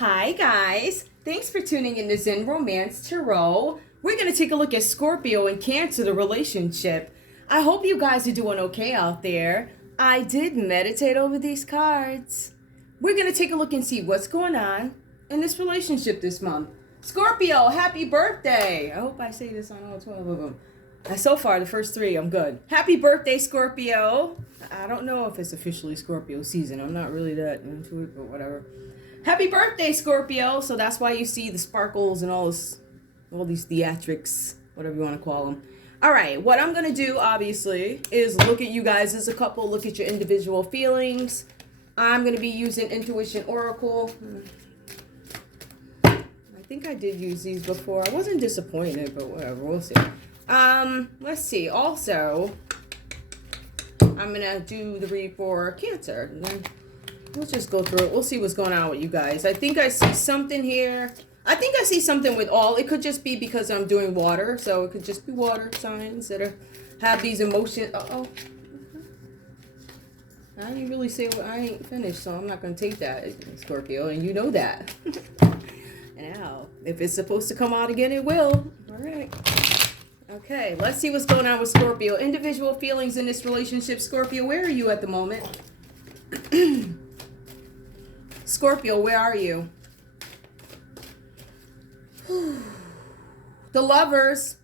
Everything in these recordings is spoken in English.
Hi guys, thanks for tuning in to Zen Romance Tarot. We're going to take a look at Scorpio and Cancer, the relationship. I hope you guys are doing okay out there. I did meditate over these cards. We're going to take a look and see what's going on in this relationship this month. Scorpio, happy birthday! I hope I say this on all 12 of them. So far, the first 3, I'm good. Happy birthday, Scorpio! I don't know if it's officially Scorpio season. I'm not really that into it, but whatever. Happy birthday, Scorpio! So that's why you see the sparkles and all these theatrics, whatever you want to call them. All right, what I'm going to do, obviously, is look at you guys as a couple, look at your individual feelings. I'm going to be using Intuition Oracle. I think I did use these before. I wasn't disappointed, but whatever, we'll see. Let's see. Also, I'm going to do the read for Cancer. And then we'll just go through it. We'll see what's going on with you guys. I think I see something here. I think I see something with all. It could just be because I'm doing water. So it could just be water signs that have these emotions. Uh-oh. I didn't really say what I ain't finished, so I'm not going to take that, Scorpio. And you know that. Now, if it's supposed to come out again, it will. All right. Okay, let's see what's going on with Scorpio. Individual feelings in this relationship. Scorpio, where are you at the moment? Scorpio, where are you? The Lovers.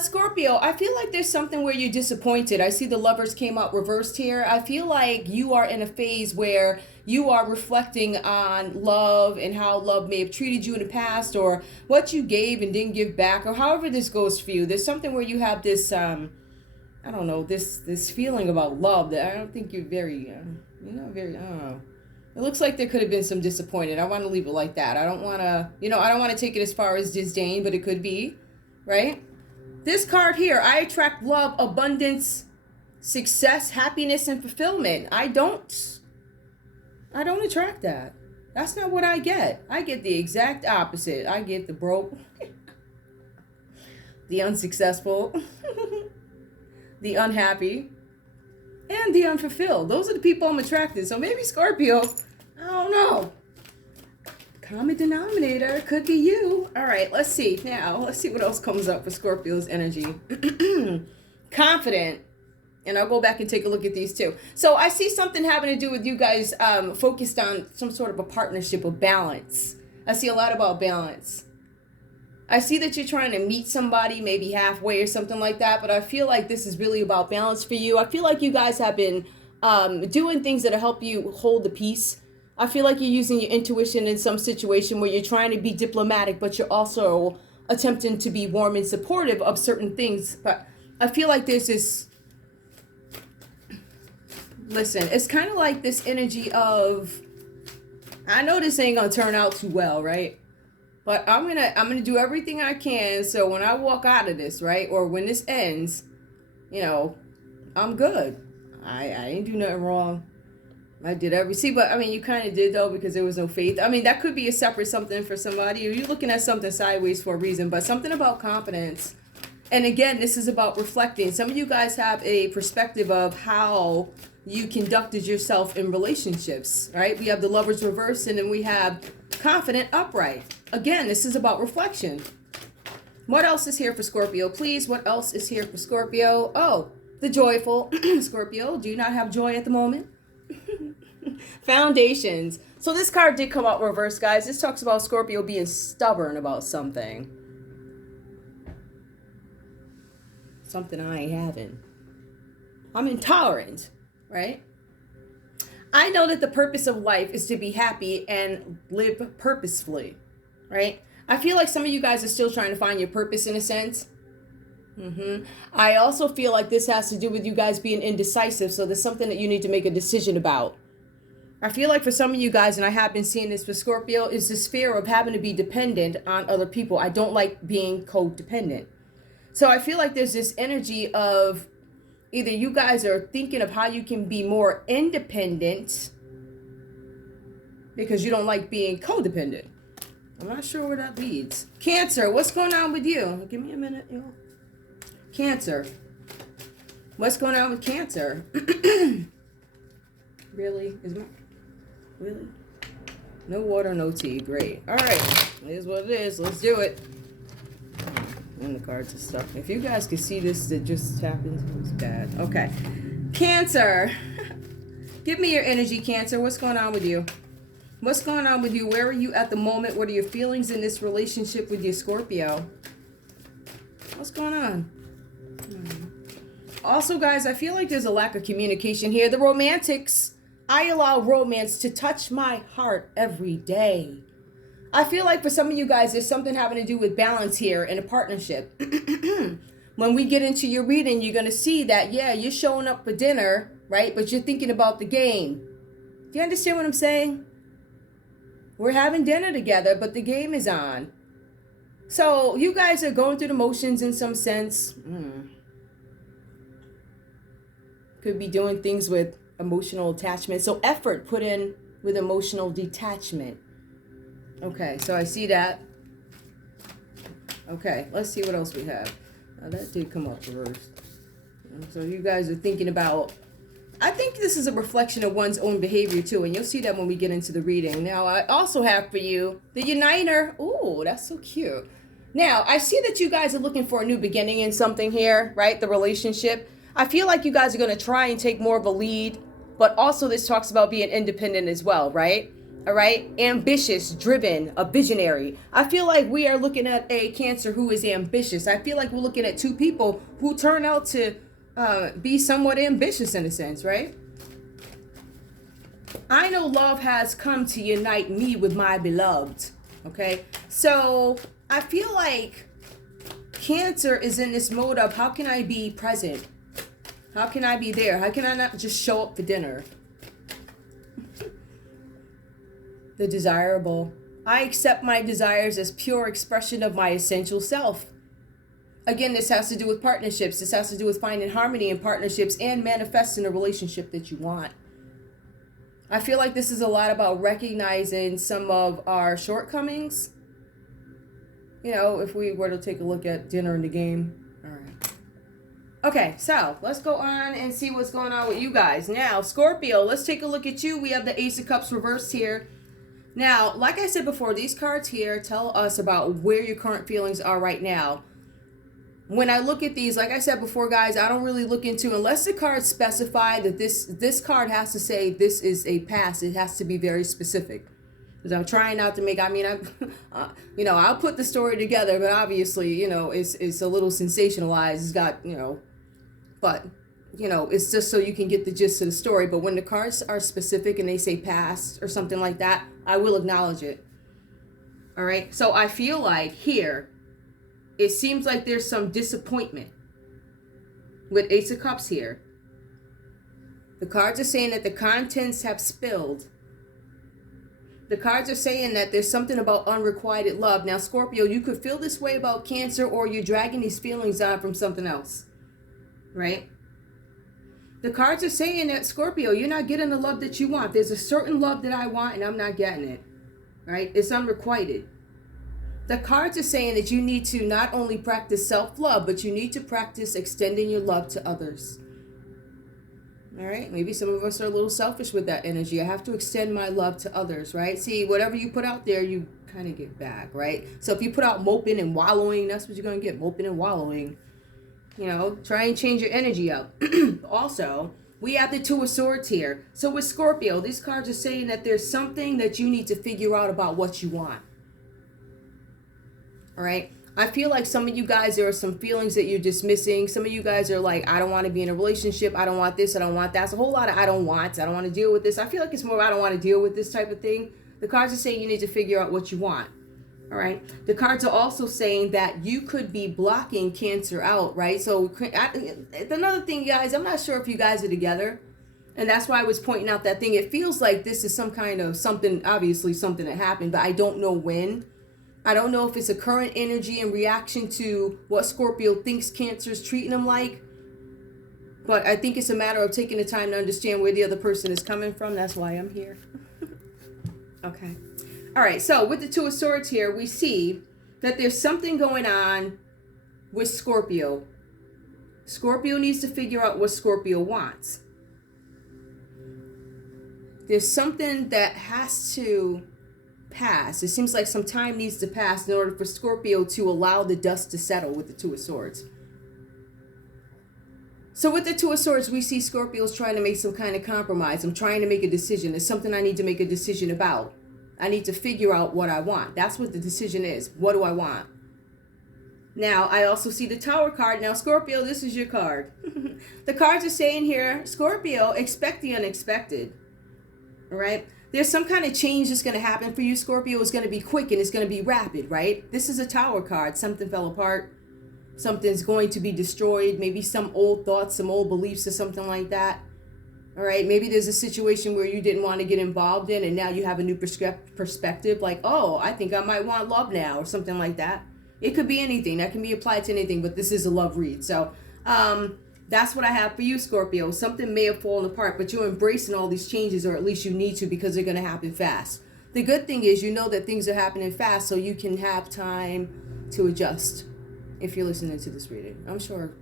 Scorpio, I feel like there's something where you're disappointed. I see the Lovers came out reversed here. I feel like you are in a phase where you are reflecting on love and how love may have treated you in the past, or what you gave and didn't give back, or however this goes for you. There's something where you have this, I don't know, this feeling about love that I don't think you're very, you're not very, I don't know. It looks like there could have been some disappointed. I want to leave it like that. I don't want to, I don't want to take it as far as disdain, but it could be, right? This card here, I attract love, abundance, success, happiness, and fulfillment. I don't attract that. That's not what I get. I get the exact opposite. I get the broke, the unsuccessful, the unhappy, and the unfulfilled. Those are the people I'm attracted. So maybe Scorpio, I don't know. Common denominator could be you. All right, let's see. Now, let's see what else comes up for Scorpio's energy. Confident. And I'll go back and take a look at these too. So I see something having to do with you guys focused on some sort of a partnership of balance. I see a lot about balance. I see that you're trying to meet somebody maybe halfway or something like that, but I feel like this is really about balance for you. I feel like you guys have been doing things that help you hold the peace. I feel like you're using your intuition in some situation where you're trying to be diplomatic, but you're also attempting to be warm and supportive of certain things. But I feel like there's this, listen, it's kind of like this energy of, I know this ain't gonna turn out too well, right? But I'm gonna do everything I can so when I walk out of this, right, or when this ends, I'm good. I ain't do nothing wrong. I did but I mean, you kind of did though, because there was no faith. I mean, that could be a separate something for somebody, or you're looking at something sideways for a reason, but something about confidence. And again, this is about reflecting. Some of you guys have a perspective of how you conducted yourself in relationships, right? We have the Lovers reverse, and then we have confident upright. Again, this is about reflection. What else is here for Scorpio? Please, what else is here for Scorpio? Oh, the joyful. Scorpio, do you not have joy at the moment? Foundations. So this card did come out reverse, guys. This talks about Scorpio being stubborn about something. Something I ain't having. I'm intolerant, right? I know that the purpose of life is to be happy and live purposefully, right? I feel like some of you guys are still trying to find your purpose in a sense. I also feel like this has to do with you guys being indecisive, so there's something that you need to make a decision about. I feel like for some of you guys, and I have been seeing this for Scorpio, is this fear of having to be dependent on other people. I don't like being codependent. So I feel like there's this energy of either you guys are thinking of how you can be more independent because you don't like being codependent. I'm not sure where that leads. Cancer, what's going on with you? Give me a minute, yo. Cancer. What's going on with Cancer? Really? Really? No water, no tea. Great. All right. It is what it is. Let's do it. And the cards are stuck. If you guys can see this, it just happens. It's bad. Okay. Cancer. Give me your energy, Cancer. What's going on with you? What's going on with you? Where are you at the moment? What are your feelings in this relationship with your Scorpio? What's going on? Also, guys, I feel like there's a lack of communication here. The romantics. I allow romance to touch my heart every day. I feel like for some of you guys, there's something having to do with balance here in a partnership. When we get into your reading, you're going to see that, yeah, you're showing up for dinner, right? But you're thinking about the game. Do you understand what I'm saying? We're having dinner together, but the game is on. So you guys are going through the motions in some sense. Could be doing things with emotional attachment. So effort put in with emotional detachment. Okay, so I see that. Okay, let's see what else we have. Now that did come up reversed. So you guys are thinking about, I think this is a reflection of one's own behavior too, and you'll see that when we get into the reading. Now, I also have for you the Uniter. Ooh, that's so cute. Now, I see that you guys are looking for a new beginning in something here, right? The relationship. I feel like you guys are going to try and take more of a lead, but also this talks about being independent as well, right? All right. Ambitious, driven, a visionary. I feel like we are looking at a Cancer who is ambitious. I feel like we're looking at two people who turn out to be somewhat ambitious in a sense, right? I know love has come to unite me with my beloved. Okay. So I feel like Cancer is in this mode of how can I be present? How can I be there? How can I not just show up for dinner? The desirable. I accept my desires as pure expression of my essential self. Again, this has to do with partnerships. This has to do with finding harmony in partnerships and manifesting a relationship that you want. I feel like this is a lot about recognizing some of our shortcomings. You know, if we were to take a look at dinner and the game. All right. Okay, so let's go on and see what's going on with you guys. Now, Scorpio, let's take a look at you. We have the Ace of Cups reversed here. Now, like I said before, these cards here tell us about where your current feelings are right now. When I look at these, like I said before, guys, I don't really look into, unless the cards specify that this card has to say this is a pass. It has to be very specific. Because I'm trying not to make, you know, I'll put the story together, but obviously, you know, it's a little sensationalized. It's got, you know, but, you know, it's just so you can get the gist of the story. But when the cards are specific and they say pass or something like that, I will acknowledge it. All right. So I feel like here, it seems like there's some disappointment with Ace of Cups here. The cards are saying that the contents have spilled. The cards are saying that there's something about unrequited love. Now, Scorpio, you could feel this way about Cancer, or you're dragging these feelings on from something else, right? The cards are saying that, Scorpio, you're not getting the love that you want. There's a certain love that I want, and I'm not getting it, right? It's unrequited. The cards are saying that you need to not only practice self-love, but you need to practice extending your love to others. All right, maybe some of us are a little selfish with that energy. I have to extend my love to others, right? See, whatever you put out there, you kind of get back, right? So if you put out moping and wallowing, that's what you're going to get, moping and wallowing. You know, try and change your energy up. Also, we have the Two of Swords here. So with Scorpio, these cards are saying that there's something that you need to figure out about what you want. All right. I feel like some of you guys, there are some feelings that you're dismissing. Some of you guys are like, I don't want to be in a relationship. I don't want this. I don't want that. It's a whole lot of I don't want. I don't want to deal with this. I feel like it's more I don't want to deal with this type of thing. The cards are saying you need to figure out what you want. All right. The cards are also saying that you could be blocking Cancer out, right? So another thing, guys, I'm not sure if you guys are together. And that's why I was pointing out that thing. It feels like this is some kind of something, obviously something that happened, but I don't know when. I don't know if it's a current energy in reaction to what Scorpio thinks Cancer's treating him like. But I think it's a matter of taking the time to understand where the other person is coming from. That's why I'm here. Okay. All right. So with the Two of Swords here, we see that there's something going on with Scorpio. Scorpio needs to figure out what Scorpio wants. There's something that has to pass. It seems like some time needs to pass in order for Scorpio to allow the dust to settle with the Two of Swords. So with the Two of Swords, we see Scorpios trying to make some kind of compromise. I'm trying to make a decision. It's something I need to make a decision about. I need to figure out what I want. That's what the decision is. What do I want? Now, I also see the Tower card. Now, Scorpio, this is your card. The cards are saying here, Scorpio, expect the unexpected. All right? There's some kind of change that's going to happen for you, Scorpio. It's going to be quick and it's going to be rapid, right? This is a Tower card. Something fell apart. Something's going to be destroyed. Maybe some old thoughts, some old beliefs or something like that. All right? Maybe there's a situation where you didn't want to get involved in and now you have a new perspective. Like, oh, I think I might want love now or something like that. It could be anything. That can be applied to anything, but this is a love read. So that's what I have for you, Scorpio. Something may have fallen apart, but you're embracing all these changes, or at least you need to, because they're going to happen fast. The good thing is you know that things are happening fast, so you can have time to adjust if you're listening to this reading. I'm sure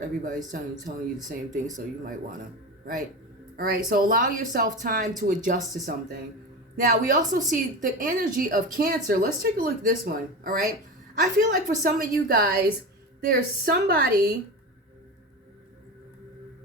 everybody's telling you the same thing, so you might want to, right? All right, so allow yourself time to adjust to something. Now, we also see the energy of Cancer. Let's take a look at this one, all right? I feel like for some of you guys, there's somebody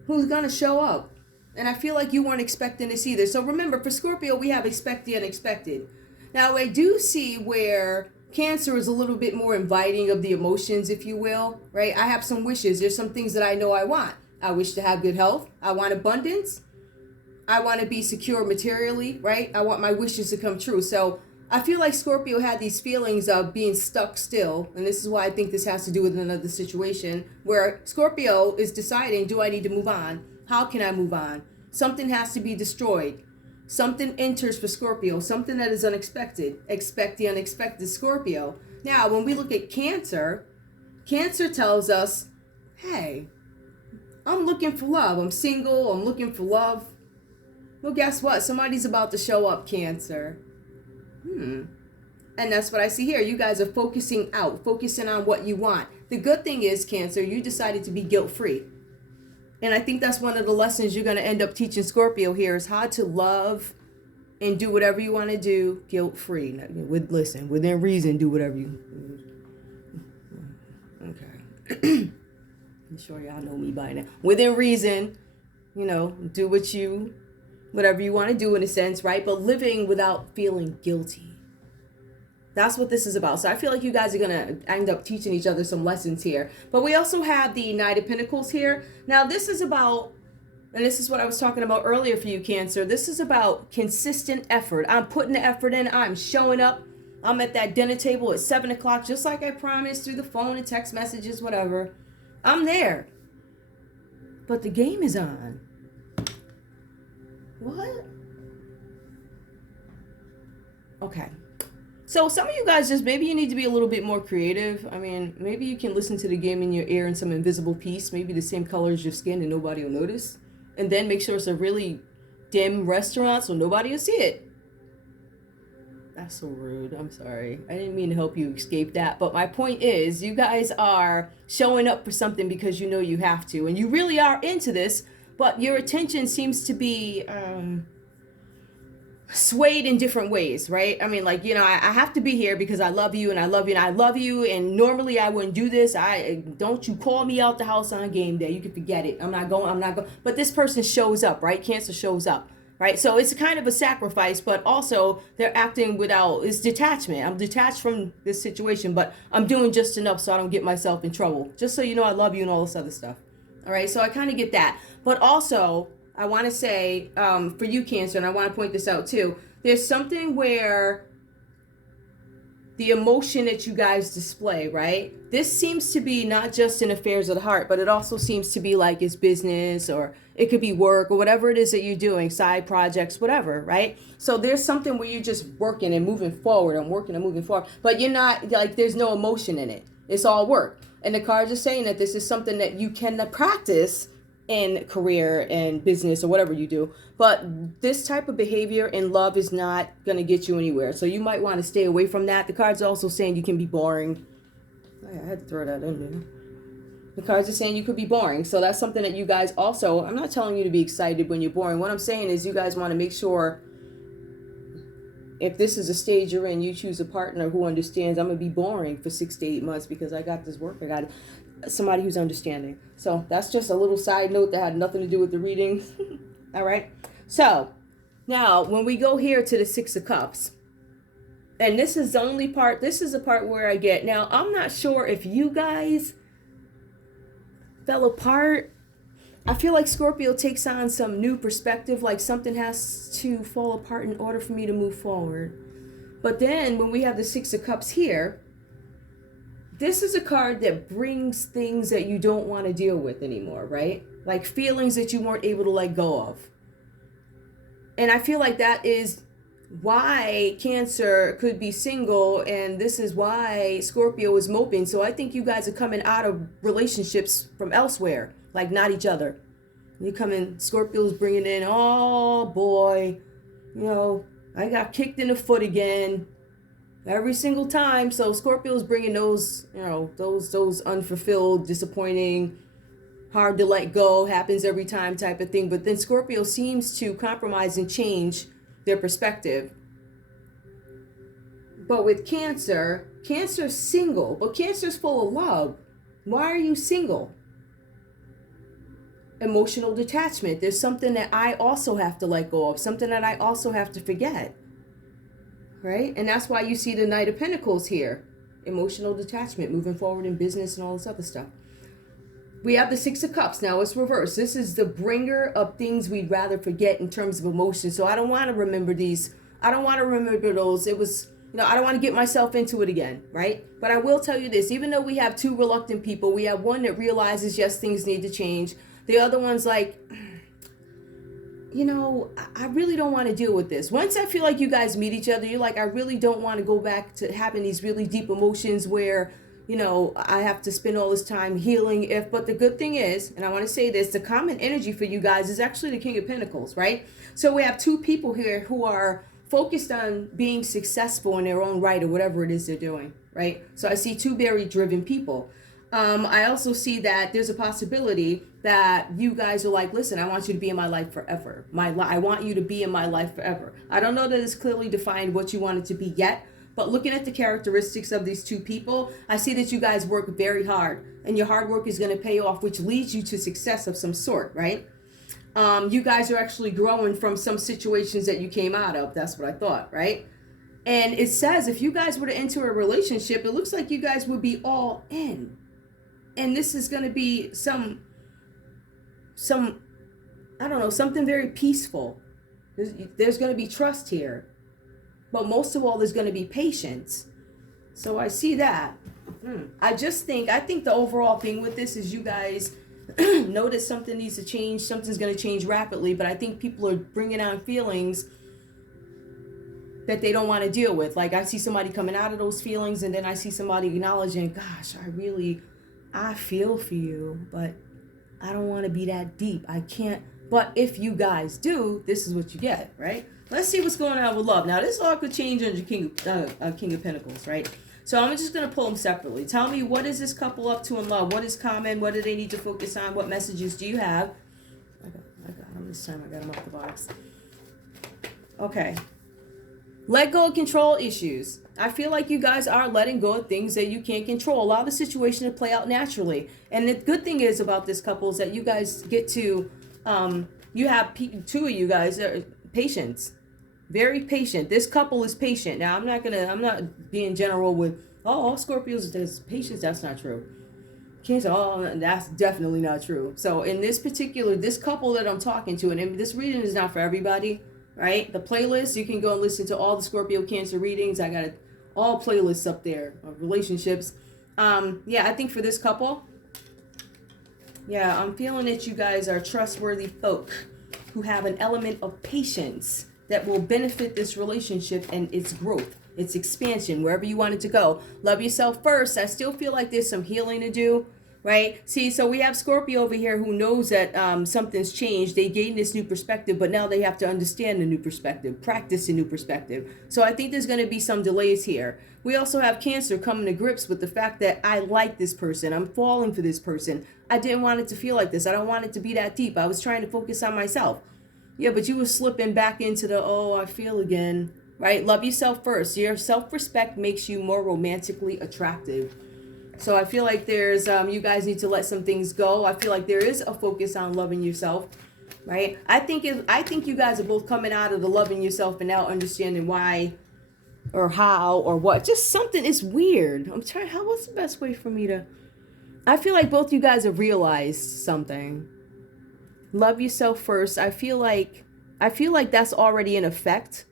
who's going to show up. And I feel like you weren't expecting this either. So remember, for Scorpio, we have expect the unexpected. Now, I do see where Cancer is a little bit more inviting of the emotions, if you will, right? I have some wishes. There's some things that I know I want. I wish to have good health. I want abundance. I want to be secure materially, right? I want my wishes to come true. So I feel like Scorpio had these feelings of being stuck still. And this is why I think this has to do with another situation where Scorpio is deciding, do I need to move on? How can I move on? Something has to be destroyed. Something enters for Scorpio, something that is unexpected. Expect the unexpected, Scorpio. Now, when we look at Cancer, Cancer tells us, hey, I'm looking for love. I'm single. I'm looking for love. Well, guess what? Somebody's about to show up, Cancer. And that's what I see here. You guys are focusing out, focusing on what you want. The good thing is, Cancer, you decided to be guilt-free. And I think that's one of the lessons you're going to end up teaching Scorpio here is how to love and do whatever you want to do guilt-free. Within reason, do whatever you... Okay. I'm sure y'all know me by now. Within reason, do whatever you want to do in a sense, right? But living without feeling guilty. That's what this is about. So I feel like you guys are going to end up teaching each other some lessons here. But we also have the Knight of Pentacles here. Now this is about, and this is what I was talking about earlier for you, Cancer. This is about consistent effort. I'm putting the effort in. I'm showing up. I'm at that dinner table at 7 o'clock, just like I promised, through the phone and text messages, whatever. I'm there. But the game is on. What? Okay. So some of you guys maybe you need to be a little bit more creative. I mean, maybe you can listen to the game in your ear in some invisible piece, maybe the same color as your skin and nobody will notice. And then make sure it's a really dim restaurant so nobody will see it. That's so rude. I'm sorry. I didn't mean to help you escape that. But my point is, you guys are showing up for something because you know you have to. And you really are into this, but your attention seems to be swayed in different ways, right? I mean, like, I have to be here because I love you and I love you and I love you. And normally I wouldn't do this. Don't you call me out the house on game day. You can forget it. I'm not going. But this person shows up, right? Cancer shows up. Right, so it's kind of a sacrifice, but also they're acting it's detachment. I'm detached from this situation, but I'm doing just enough so I don't get myself in trouble. Just so you know I love you and all this other stuff. All right, so I kind of get that. But also, I want to say, for you, Cancer, and I want to point this out too, there's something where the emotion that you guys display, right? This seems to be not just in affairs of the heart, but it also seems to be like it's business, or it could be work, or whatever it is that you're doing, side projects, whatever, right? So there's something where you're just working and moving forward. I'm working and moving forward, but you're not, like, there's no emotion in it. It's all work. And the cards are saying that this is something that you can practice in career and business or whatever you do. But this type of behavior in love is not going to get you anywhere. So you might want to stay away from that. The cards are also saying you can be boring. I had to throw that in there. The cards are saying you could be boring. So that's something that you guys also, I'm not telling you to be excited when you're boring. What I'm saying is you guys want to make sure if this is a stage you're in, you choose a partner who understands. I'm going to be boring for 6 to 8 months because I got this work. I got somebody who's understanding. So that's just a little side note that had nothing to do with the reading. All right. So now when we go here to the Six of Cups, and this is the only part, this is the part where I get, now I'm not sure if you guys fell apart. I feel like Scorpio takes on some new perspective, like something has to fall apart in order for me to move forward. But then when we have the Six of Cups here, this is a card that brings things that you don't want to deal with anymore, right? Like feelings that you weren't able to let go of. And I feel like that is why Cancer could be single, and this is why Scorpio is moping. So I think you guys are coming out of relationships from elsewhere, like not each other. You come in, Scorpio's bringing in, oh boy, you know, I got kicked in the foot again every single time. So Scorpio's bringing those, you know, those unfulfilled, disappointing, hard to let go, happens every time type of thing. But then Scorpio seems to compromise and change their perspective. But with Cancer's single, but Cancer's full of love. Why are you single? Emotional detachment. There's something that I also have to let go of, something that I also have to forget. Right? And that's why you see the Knight of Pentacles here. Emotional detachment, moving forward in business and all this other stuff. We have the Six of Cups. Now it's reversed. This is the bringer of things we'd rather forget in terms of emotion. So I don't want to remember these. I don't want to remember those. It was, you know, I don't want to get myself into it again, right? But I will tell you this, even though we have two reluctant people, we have one that realizes, yes, things need to change. The other one's like, you know, I really don't want to deal with this. Once I feel like you guys meet each other, you're like, I really don't want to go back to having these really deep emotions where, you know, I have to spend all this time healing. But the good thing is, and I want to say this, the common energy for you guys is actually the King of Pentacles, right? So we have two people here who are focused on being successful in their own right or whatever it is they're doing, right? So I see two very driven people. I also see that there's a possibility that you guys are like, listen, I want you to be in my life forever. I want you to be in my life forever. I don't know that it's clearly defined what you want it to be yet, but looking at the characteristics of these two people, I see that you guys work very hard, and your hard work is going to pay off, which leads you to success of some sort, right? You guys are actually growing from some situations that you came out of. That's what I thought, right? And it says if you guys were to enter a relationship, it looks like you guys would be all in. And this is going to be some, I don't know, something very peaceful. There's going to be trust here. But most of all, there's going to be patience. So I see that. I think the overall thing with this is you guys notice something needs to change. Something's going to change rapidly. But I think people are bringing on feelings that they don't want to deal with. Like I see somebody coming out of those feelings, and then I see somebody acknowledging, gosh, I feel for you, but I don't want to be that deep. I can't. But if you guys do, this is what you get, right? Let's see what's going on with love. Now, this all could change under King of Pentacles, right? So I'm just going to pull them separately. Tell me, what is this couple up to in love? What is common? What do they need to focus on? What messages do you have? I got them this time. I got them off the box. Okay. Let go of control issues. I feel like you guys are letting go of things that you can't control. Allow the situation to play out naturally. And the good thing is about this couple is that you guys get to, you have two of you guys are patience. Very patient. This couple is patient. Now, I'm not being general with, all Scorpios, there's patience. That's not true. Cancer, that's definitely not true. So in this couple that I'm talking to, and this reading is not for everybody, right? The playlist, you can go and listen to all the Scorpio Cancer readings. I got all playlists up there of relationships. I think for this couple, I'm feeling that you guys are trustworthy folk who have an element of patience that will benefit this relationship and its growth, its expansion, wherever you want it to go. Love yourself first. I still feel like there's some healing to do, right? See, so we have Scorpio over here who knows that something's changed. They gained this new perspective, but now they have to understand the new perspective, practice a new perspective. So I think there's going to be some delays here. We also have Cancer coming to grips with the fact that I like this person. I'm falling for this person. I didn't want it to feel like this. I don't want it to be that deep. I was trying to focus on myself. Yeah, but you were slipping back into the, I feel again. right? Love yourself first. Your self-respect makes you more romantically attractive. So I feel like there's, you guys need to let some things go. I feel like there is a focus on loving yourself, right? I think you guys are both coming out of the loving yourself and now understanding why or how or what. Just something is weird. I'm trying, what's the best way for me to, I feel like both you guys have realized something. Love yourself first. I feel like that's already in effect.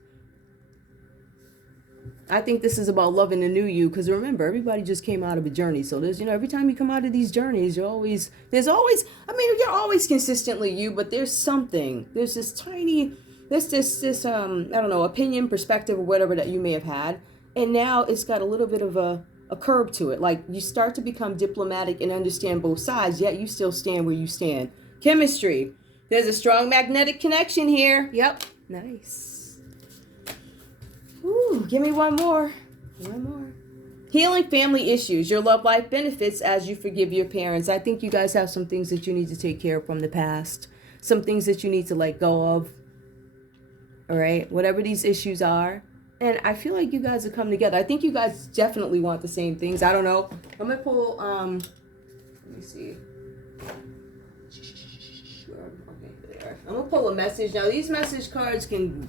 I think this is about loving the new you, because remember, everybody just came out of a journey. So there's, every time you come out of these journeys, you're always consistently you, but there's something. There's this tiny, this I don't know, opinion, perspective, or whatever that you may have had. And now it's got a little bit of a curb to it. Like, you start to become diplomatic and understand both sides, yet you still stand where you stand. Chemistry. There's a strong magnetic connection here. Yep. Nice. Ooh, give me one more. One more. Healing family issues. Your love life benefits as you forgive your parents. I think you guys have some things that you need to take care of from the past. Some things that you need to let go of. All right? Whatever these issues are. And I feel like you guys have come together. I think you guys definitely want the same things. I don't know. I'm going to pull, let me see. Okay, there. I'm going to pull a message. Now, these message cards can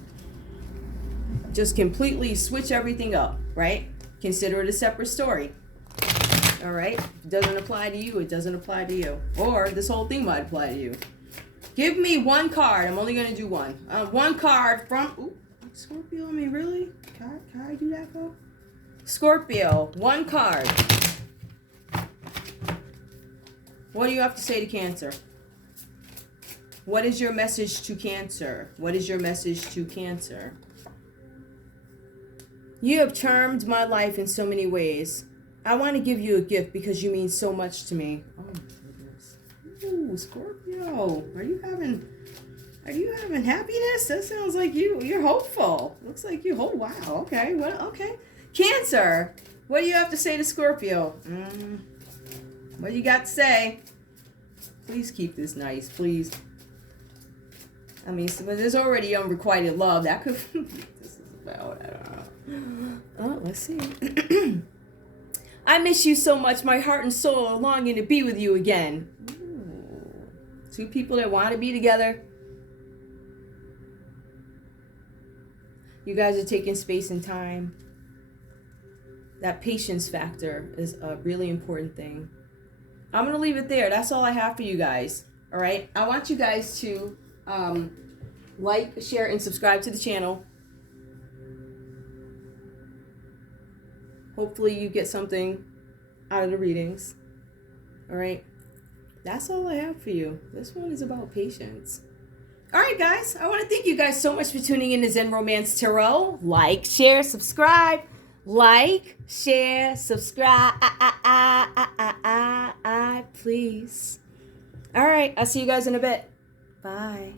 just completely switch everything up, right? Consider it a separate story. All right? If it doesn't apply to you, it doesn't apply to you. Or this whole thing might apply to you. Give me one card. I'm only going to do one. One card from... Ooh, Scorpio, I mean, really? Can I do that, though? Scorpio, one card. What do you have to say to Cancer? What is your message to Cancer? What is your message to Cancer? You have charmed my life in so many ways. I want to give you a gift because you mean so much to me. Oh, my goodness. Ooh, Scorpio, are you having happiness? That sounds like you're hopeful. Looks like you hope. Wow. Okay. Well, okay. Cancer, what do you have to say to Scorpio? What do you got to say? Please keep this nice, please. I mean, so, but there's already unrequited love. That could... this is about... I don't know. Oh, let's see. I miss you so much. My heart and soul are longing to be with you again. Ooh. Two people that want to be together. You guys are taking space and time. That patience factor is a really important thing. I'm going to leave it there. That's all I have for you guys. All right. I want you guys to like, share, and subscribe to the channel. Hopefully you get something out of the readings. All right. That's all I have for you. This one is about patience. All right, guys. I want to thank you guys so much for tuning in to Zen Romance Tarot. Like, share, subscribe. Like, share, subscribe. Please. All right. I'll see you guys in a bit. Bye.